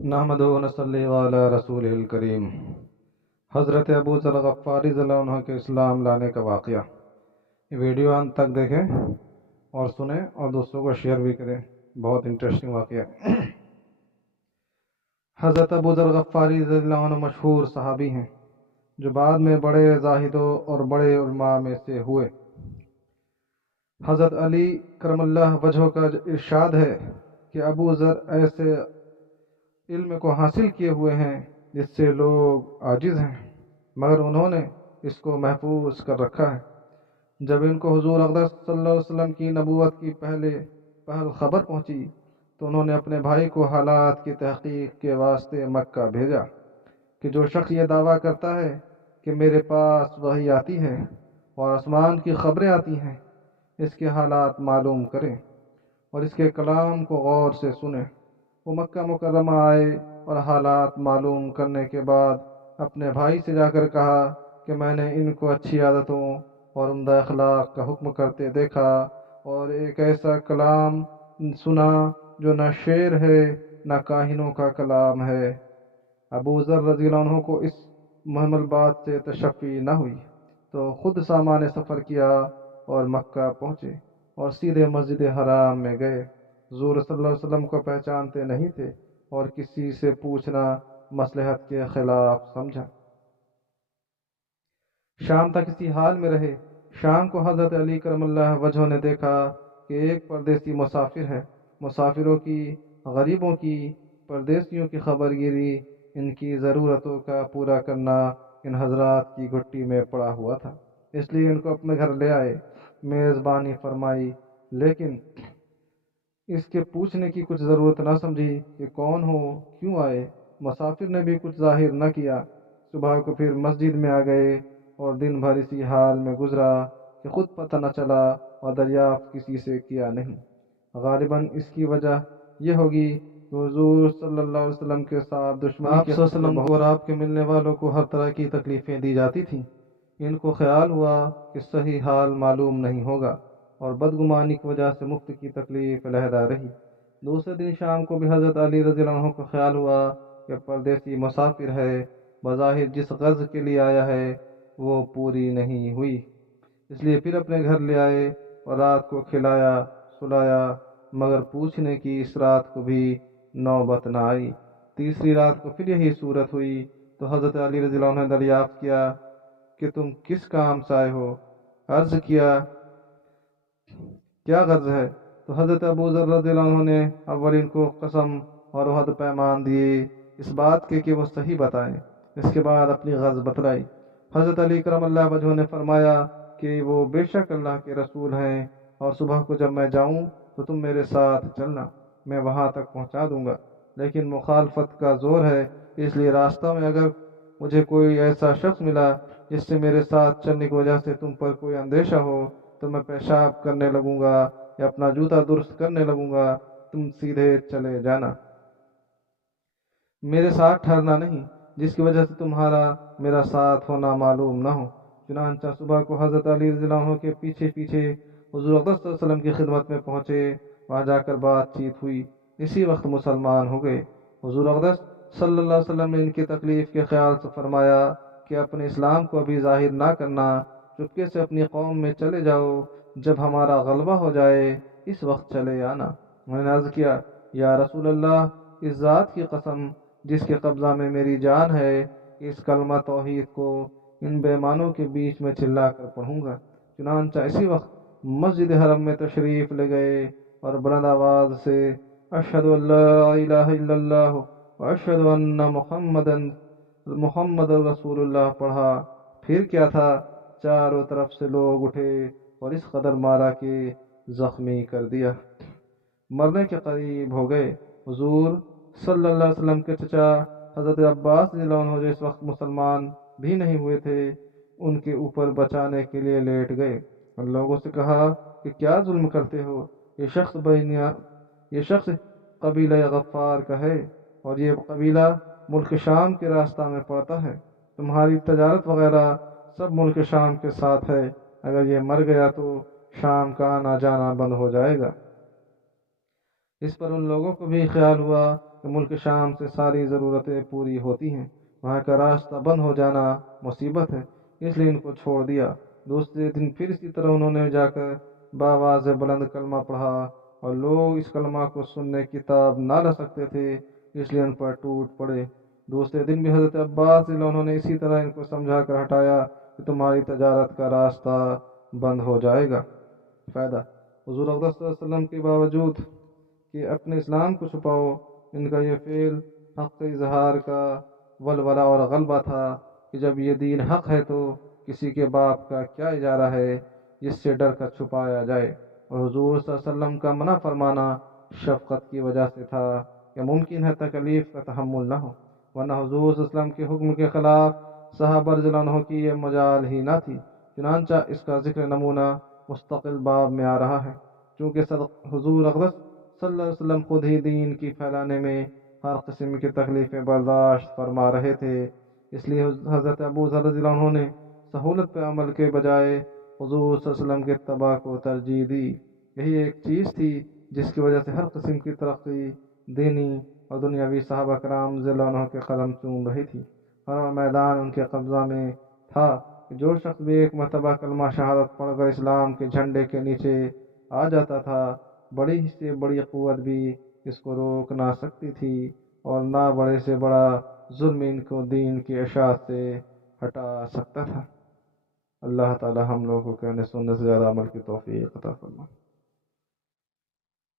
नहमदुहु व नसल्ली अला रसूलिल करीम। हज़रत अबू ज़र गफ़्फ़ारी रज़ियल्लाहु अन्हु के इस्लाम लाने का वाक़या। ये वीडियो अंत तक देखें और सुने और दूसरों को शेयर भी करें, बहुत इंटरेस्टिंग वाक़या। हज़रत अबू ज़र गफ़्फ़ारी रज़ियल्लाहु अन्हु मशहूर सहाबी हैं जो बाद में बड़े ज़ाहिदों और बड़े उलमा में से हुए। हज़रत अली करमल्लाह वजह का इरशाद है कि अबू ज़र ऐसे इल्म को हासिल किए हुए हैं जिससे लोग आजिज़ हैं, मगर उन्होंने इसको महफूज कर रखा है। जब इनको हुजूर अक़दस सल्लल्लाहु अलैहि वसल्लम की नबूवत की पहल खबर पहुंची तो उन्होंने अपने भाई को हालात की तहकीक के वास्ते मक्का भेजा कि जो शख्स ये दावा करता है कि मेरे पास वही आती है और आसमान की खबरें आती हैं, इसके हालात मालूम करें और इसके कलाम को गौर से सुने। वो मक्का मुकर्रमा आए और हालात मालूम करने के बाद अपने भाई से जाकर कहा कि मैंने इनको अच्छी आदतों और उम्दा अखलाक का हुक्म करते देखा और एक ऐसा कलाम सुना जो न शेर है न काहिनों का कलाम है। अबू ज़र रज़ियल्लाहु अन्हु को इस मुहम्मल बात से तशफ़ी न हुई तो खुद सामान सफ़र किया और मक्का पहुँचे और सीधे मस्जिद हराम में गए। हुज़ूर सल्लल्लाहु अलैहि वसल्लम को पहचानते नहीं थे और किसी से पूछना मसलहत के खिलाफ समझा। शाम तक इसी हाल में रहे। शाम को हज़रत अली करमल्लाह वजह ने देखा कि एक परदेसी मुसाफिर है। मुसाफिरों की, गरीबों की, परदेसियों की खबरगिरी, इनकी ज़रूरतों का पूरा करना इन हजरात की घुट्टी में पड़ा हुआ था, इसलिए इनको अपने घर ले आए, मेज़बानी फरमाई, लेकिन इसके पूछने की कुछ ज़रूरत न समझी कि कौन हो, क्यों आए। मुसाफिर ने भी कुछ जाहिर न किया। सुबह को फिर मस्जिद में आ गए और दिन भर इसी हाल में गुजरा कि खुद पता न चला और दरियाफ्त किसी से किया नहीं। गालिबन इसकी वजह यह होगी कि हुजूर सल्लल्लाहु अलैहि वसल्लम के साथ दुश्मनी आप वसल्लम को और आपके मिलने वालों को हर तरह की तकलीफ़ें दी जाती थीं। इनको ख्याल हुआ कि सही हाल मालूम नहीं होगा और बदगुमानी की वजह से मुफ्त की तकलीफ अलहदा रही। दूसरे दिन शाम को भी हज़रत अली रज़ियल्लाहु अन्हु को ख्याल हुआ कि परदेसी मुसाफिर है, बज़ाहिर जिस गर्ज़ के लिए आया है वो पूरी नहीं हुई, इसलिए फिर अपने घर ले आए और रात को खिलाया सुलाया, मगर पूछने की इस रात को भी नौबत न आई। तीसरी रात को फिर यही सूरत हुई तो हज़रत अली रज़ियल्लाहु अन्हु ने दरियाफ्त किया कि तुम किस काम से आए हो। अर्ज़ किया क्या गर्ज है? तो हज़रत अबू ज़र रज़ियल्लाहु अन्हु ने अव्वल इनको कसम और वहद पैमान दिए इस बात के कि वो सही बताएं। इसके बाद अपनी गर्ज बतलाई। हज़रत अली करमल्लाह वजह ने फरमाया कि वो बेशक अल्लाह के रसूल हैं और सुबह को जब मैं जाऊं तो तुम मेरे साथ चलना, मैं वहां तक पहुंचा दूंगा, लेकिन मुखालफत का जोर है, इसलिए रास्ता में अगर मुझे कोई ऐसा शख्स मिला जिससे मेरे साथ चलने की वजह से तुम पर कोई अंदेशा हो तो मैं पेशाब करने लगूंगा या अपना जूता दुरुस्त करने लगूंगा, तुम सीधे चले जाना, मेरे साथ ठहरना नहीं, जिसकी वजह से तुम्हारा मेरा साथ होना मालूम न हो। चुनांचा सुबह को हज़रत अली रज़ियल्लाहु अन्हु के पीछे पीछे हुज़ूर अक़दस सल्लल्लाहु अलैहि वसल्लम की खिदमत में पहुँचे। वहाँ जाकर बातचीत हुई। इसी वक्त मुसलमान हो गए। हुज़ूर अक़दस सल्लल्लाहु अलैहि वसल्लम ने इनकी तकलीफ़ के ख्याल से फरमाया कि अपने इस्लाम को अभी ज़ाहिर ना करना, चुपके से अपनी कौम में चले जाओ, जब हमारा गलबा हो जाए इस वक्त चले आना। मैंने अर्ज़ किया या रसूल अल्लाह, इस ज़ात की कसम जिसके कब्ज़ा में मेरी जान है, इस कलमा तौहीद को इन बेईमानों के बीच में चिल्ला कर पढ़ूंगा। चुनांचा इसी वक्त मस्जिद हरम में तशरीफ़ ले गए और बुलंद आवाज़ से अशहदु अल्ला इलाहा इल्लल्लाह व अशहदु अन्ना मुहम्मद रसूलुल्लाह पढ़ा। फिर क्या था, चारों तरफ से लोग उठे और इस कदर मारा कि जख्मी कर दिया, मरने के करीब हो गए। हुजूर सल्लल्लाहु अलैहि वसल्लम के चचा हज़रत अब्बास रज़ियल्लाहु अन्हु जो इस वक्त मुसलमान भी नहीं हुए थे, उनके ऊपर बचाने के लिए लेट गए और लोगों से कहा कि क्या जुल्म करते हो, ये शख्स कबीला गफ्फार का है और ये कबीला मुल्क शाम के रास्ता में पड़ता है, तुम्हारी तजारत वगैरह सब मुल्क शाम के साथ है, अगर ये मर गया तो शाम का आना जाना बंद हो जाएगा। इस पर उन लोगों को भी ख्याल हुआ کہ ملک شام سے ساری ضرورتیں پوری ہوتی ہیں، وہاں کا راستہ بند ہو جانا مصیبت ہے، اس لیے ان کو چھوڑ دیا۔ دوسرے دن پھر اسی طرح انہوں نے جا کر بآواز بلند کلمہ پڑھا، اور لوگ اس کلمہ کو سننے کتاب نہ لا سکتے تھے، اس لیے ان پر ٹوٹ پڑے۔ دوسرے دن بھی حضرت عباس رضی اللہ عنہ نے اسی طرح ان کو سمجھا کر ہٹایا کہ تمہاری تجارت کا راستہ بند ہو جائے گا۔ فائدہ: حضور اقدس صلی اللہ علیہ وسلم کے باوجود کہ اپنے اسلام کو چھپاؤ، ان کا یہ فعل حق اظہار کا ولولہ اور غلبہ تھا کہ جب یہ دین حق ہے تو کسی کے باپ کا کیا اجارہ ہے جس سے ڈر کر چھپایا جائے، اور حضور صلی اللہ علیہ وسلم کا منع فرمانا شفقت کی وجہ سے تھا کہ ممکن ہے تکلیف کا تحمل نہ ہو، ورنہ حضور صلی اللہ علیہ وسلم کے حکم کے خلاف صحابہ رضی اللہ عنہ کی یہ مجال ہی نہ تھی۔ چنانچہ اس کا ذکر نمونہ مستقل باب میں آ رہا ہے، چونکہ حضور اقدس صلی اللہ علیہ وسلم خود ہی دین کی پھیلانے میں ہر قسم کی تکلیفیں برداشت فرما رہے تھے، اس لیے حضرت ابو ذر رضی اللہ عنہ نے سہولت پہ عمل کے بجائے حضور صلی اللہ علیہ وسلم کے اتباع کو ترجیح دی۔ یہی ایک چیز تھی جس کی وجہ سے ہر قسم کی ترقی دینی اور دنیاوی صحابہ کرام رضی اللہ عنہ کے قدم چوم رہی تھی۔ ہر میدان ان کے قبضہ میں تھا کہ جو شخص بھی ایک مرتبہ کلمہ شہادت پڑھ کر اسلام کے جھنڈے کے نیچے آ جاتا تھا، بڑی سے بڑی قوت بھی اس کو روک نہ سکتی تھی، اور نہ بڑے سے بڑا ظلم ان کو دین کی اشاعت سے ہٹا سکتا تھا۔ اللہ تعالی ہم لوگوں کو کہنے سننے سے زیادہ عمل کی توفیق عطا فرمائے۔